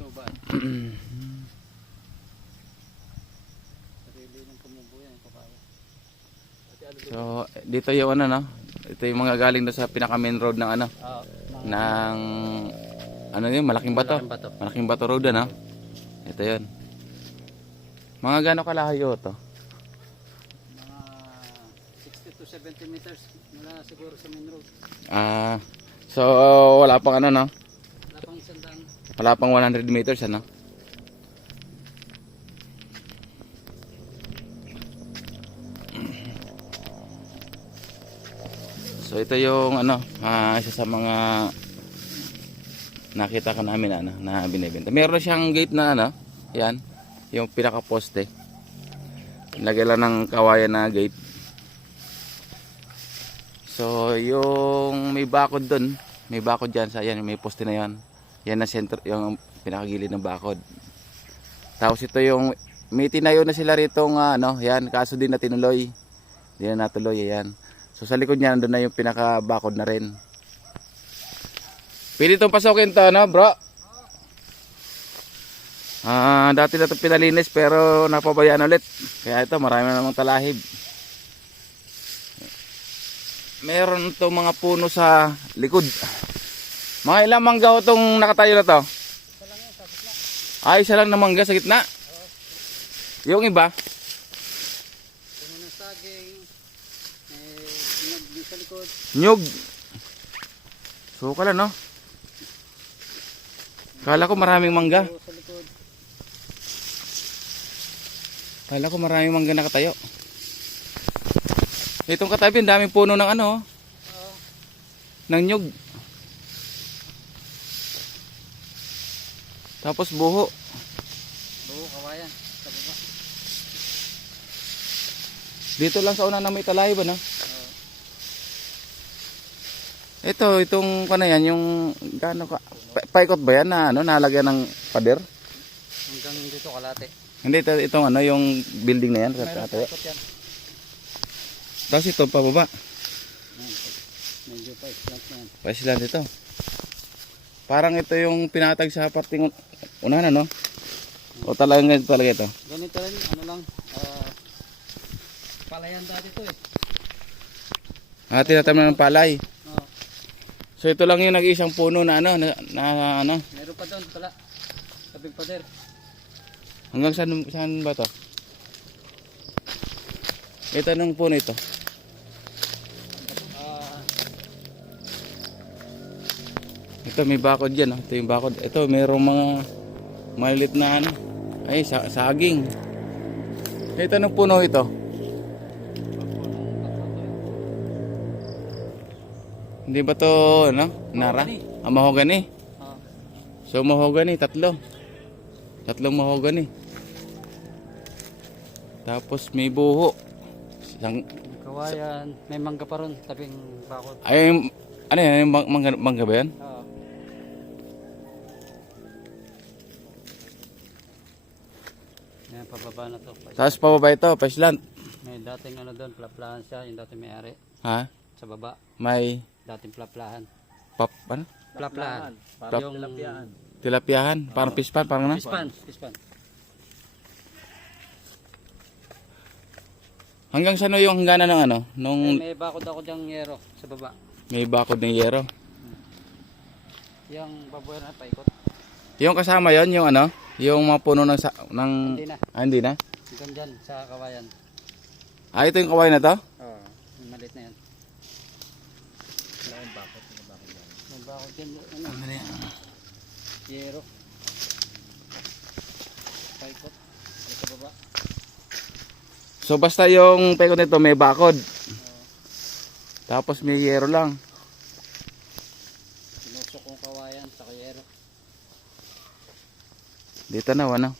subat. Sarili ng tumubuyan yung papaya. So dito yung ano no. Ito yung mga galing doon sa pinaka main road ng ano. Ng ano yun, malaking bato. Malaking bato road ano. Ito yun. Mga gaano kalayo to? Mga 60 to 70 meters mula siguro sa main road. So wala pang ano no? Wala pang sandang. Wala pang 100 meters ano? So ito yung ano, isa sa mga nakita ko namin ano, na binebenta. Meron siyang gate na ano, yan, yung pinaka poste. Lagyan lang ng kawayan na gate. So yung may bakod doon, may bakod diyan sa yan, may poste na yan. Yan na center, yung pinakagilid ng bakod. Tapos ito yung may tinayo na sila rito ng ano, yan, kaso din na tinuloy. Hindi na natuloy yan. So sa likod niya nandun na yung pinaka bakod na rin. Pwede itong pasokin to no bro? Dati na ito pinalinis pero napabayaan ulit. Kaya ito marami na namang talahib. Meron itong mga puno sa likod. Mga ilang mangga itong nakatayo na to? Isa lang yan, sa gitna. Isa lang na mangga sa gitna. Yung iba? Puno ng saging. Nyug din sa likod. Nyug. So kala no? Kala ko maraming mangga. Sa likod. Kala ko maraming mangga nakatayo. Itong katabi, daming puno ng ano, ng nyug. Tapos buho. Buho, kawayan. Sa baba. Dito lang sa una na may talay ba no? Itong ano yan, yung gaano ka, paikot ba yan na ano, nalagyan ng pader? Hanggang dito kalate. Hindi, itong ano, yung building na yan. Mayroon paikot yan. Tapos ito, pababa. Medyo pa-slant na yan. Paisland ito. Parang ito yung pinatag sa parting unahan ano? O talagang ganito talaga ito? Ganito rin, ano lang, palayan dati ito eh. Tinataman ng palay. Oo. So ito lang yung nag-iisang puno na ano, na ano. Meron pa doon pala. Tabing pader. Hanggang saan ba to? Ito nung puno ito. Ito may bakod dyan. Ito yung bakod. Ito mayroong mga maliit na ano. Ay, saging. Ito nung puno ito. Hindi ba to ano? Nara? Mahogany. So mahogany, tatlong mahogany. Tapos may buho. Kawayan, may mangga pa ron, tabing bakod. Ay, ano yan? Mangga ba yan? Oo. Yan, pababa na to. Tapos pababa ito, paisland. May dating ano doon, plaplahan siya, yung dating may-ari. Ha? Sa baba, May dating plaplahan. ano? Plaplahan. Plap- Yung Tilapiahan, parang pispan, parang ano? pispan. Hanggang saan yung hangganan ng ano? Nung May bakod ako diyang yero sa baba. may bakod ng yero. Yung baboy na paikot. Yung kasama yon yung ano? Yung mga puno ng Hindi na. Hindi na. Hanggang dyan sa kawayan. Ito yung kawain na to? Oo. Yung maliit na yan. May bakod dyan. Ano yan? Yero. Paikot. Sa baba. So basta yung pekot nito may bakod. Tapos may yero lang. Sinusok kong kawayan sa yero. Dito na, ano?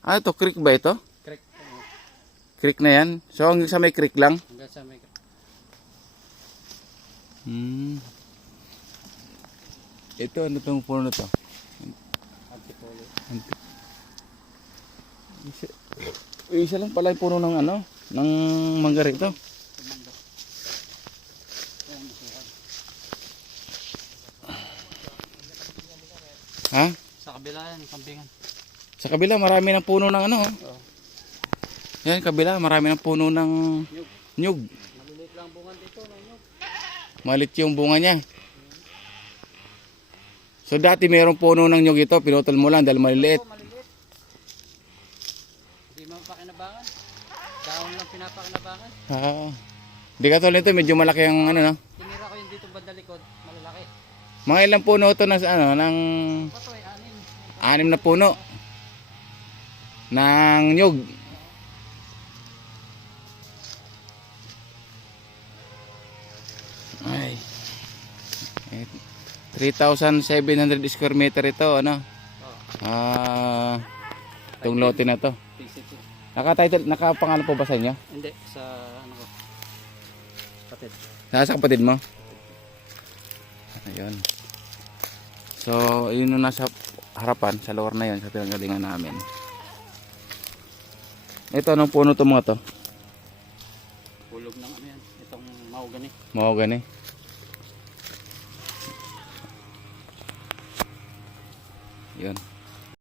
Ito, creek ba ito? Correct. Creek na yan? So hanggang sa may creek lang? Hanggang sa may Ito, ano itong puno na to? antipolo. Isa lang pala yung puno ng ano? Ng mangga rito. Ha? Sa kabila yan, kambingan. Sa kabila, marami ng puno ng ano. Oo. Yan, kabila, marami ng puno ng Nyug. nyug. Maliliit lang bunga dito ng nyug. Malit yung bunga niya. So dati mayroong puno ng nyug ito, pinutol mo lang dahil maliliit. Oo, maliliit. Hindi mo pakinabangan. Dahon lang pinapakinabangan. Di ka tulad nito, medyo malaki ang ano, no? Tinira ko yung dito banda likod, malalaki. Mga ilang puno ito ng, ano, ng Ito ay 6 na puno ng nyug. Ay. 3,700 square meter ito, ano? Oh, Itong lote na to. PCT. Nakapangalan po ba sa inyo? Hindi, sa ano ko. Kapit. Nasa kapatid mo? Ayun. So, yun yung nasa harapan, sa lugar na yun, sa pinanggalingan namin. Ito, anong puno to mga to? Hulog ng ano yan. Itong mahogany. Mahogany. Yun.